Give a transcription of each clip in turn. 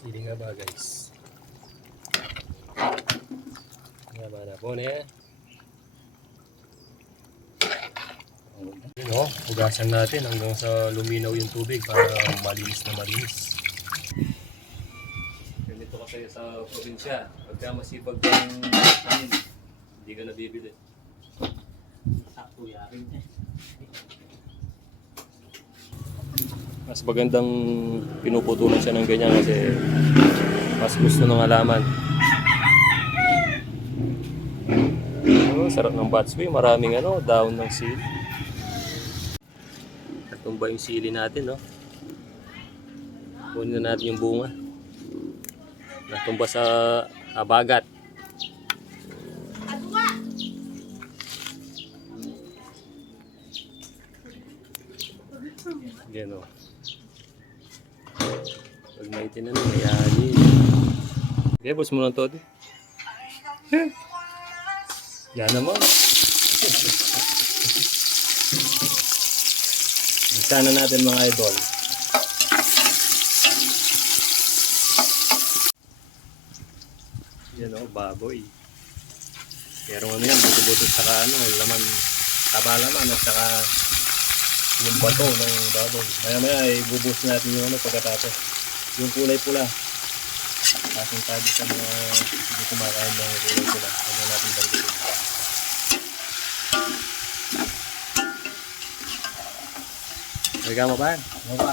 Sili nga ba guys? Nga ba na po niya? Yun o, hugasan natin hanggang sa luminaw yung tubig para malinis na malinis. Ganito kasi sa probinsya, pagka masipag kang kanin, hindi ka nabibili. Sakto yarin eh. Mas magandang pinuputulan siya ng ganyan kasi mas gusto ng halaman. Oh, sarap ng batswi, maraming daon ng sili. Natumba yung sili natin, no? Kunin na natin yung bunga. Natumba sa bagat. Yan o. Pag may tinanong, may ali. Okay, bus mo lang to. Yan naman. Isa na natin mga idol. Yan o, baboy. Pero ano yan, buto-buto saka laman, taba laman at saka yung bato ng baboy. Maya-maya ibubuhos natin yung pagkatapos. Yung kulay pula. Ating tabi sa mga hindi kumakain ng kulay pula. Ano natin banditin. Nagka mo ba? Ano ba?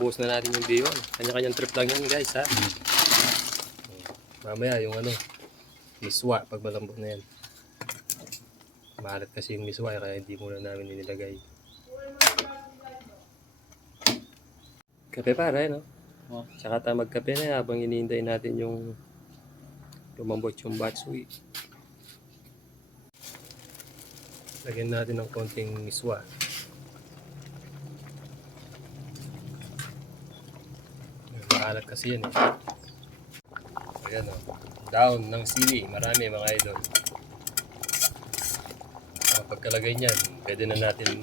Buhos na natin yung biyon. Kanya-kanyang trip lang yan guys ha. Mamaya yung miswa pag malambot na yan. Maalat kasi yung miswa kaya hindi muna namin nilagay. Kape para no? Oh. Tsaka tayo magkape na habang hinihintay natin yung lumambot yung batsui. Lagyan natin ng konting miswa. Maalat kasi yan eh. Ayan o. Down ng sili. Marami mga idol. Pagkalagay niyan, pwede na natin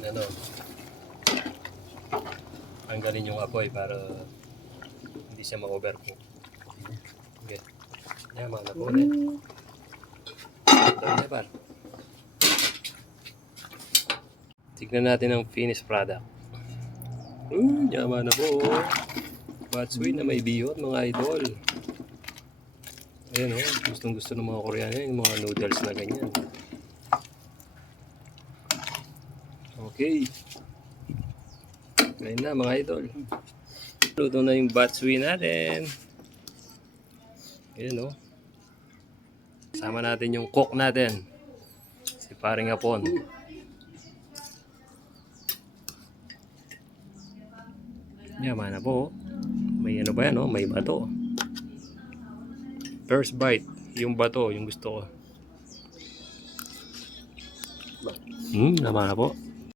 tanggalin yung apoy para hindi siya ma-overcook. Okay. Yan mga napuli. Tignan natin ang finished product. Yaman na po. Batsui na may bihot mga idol. Ayan o, gustong gusto ng mga Koreano yung mga noodles na ganyan. Okay. Ngayon na mga idol. Luto na yung batsui natin. Ayan o. Sama natin yung cook natin. Si Paring Apon. Yaman na po. May ba yan may bato. First bite, yung bato, yung gusto ko. Naman na po.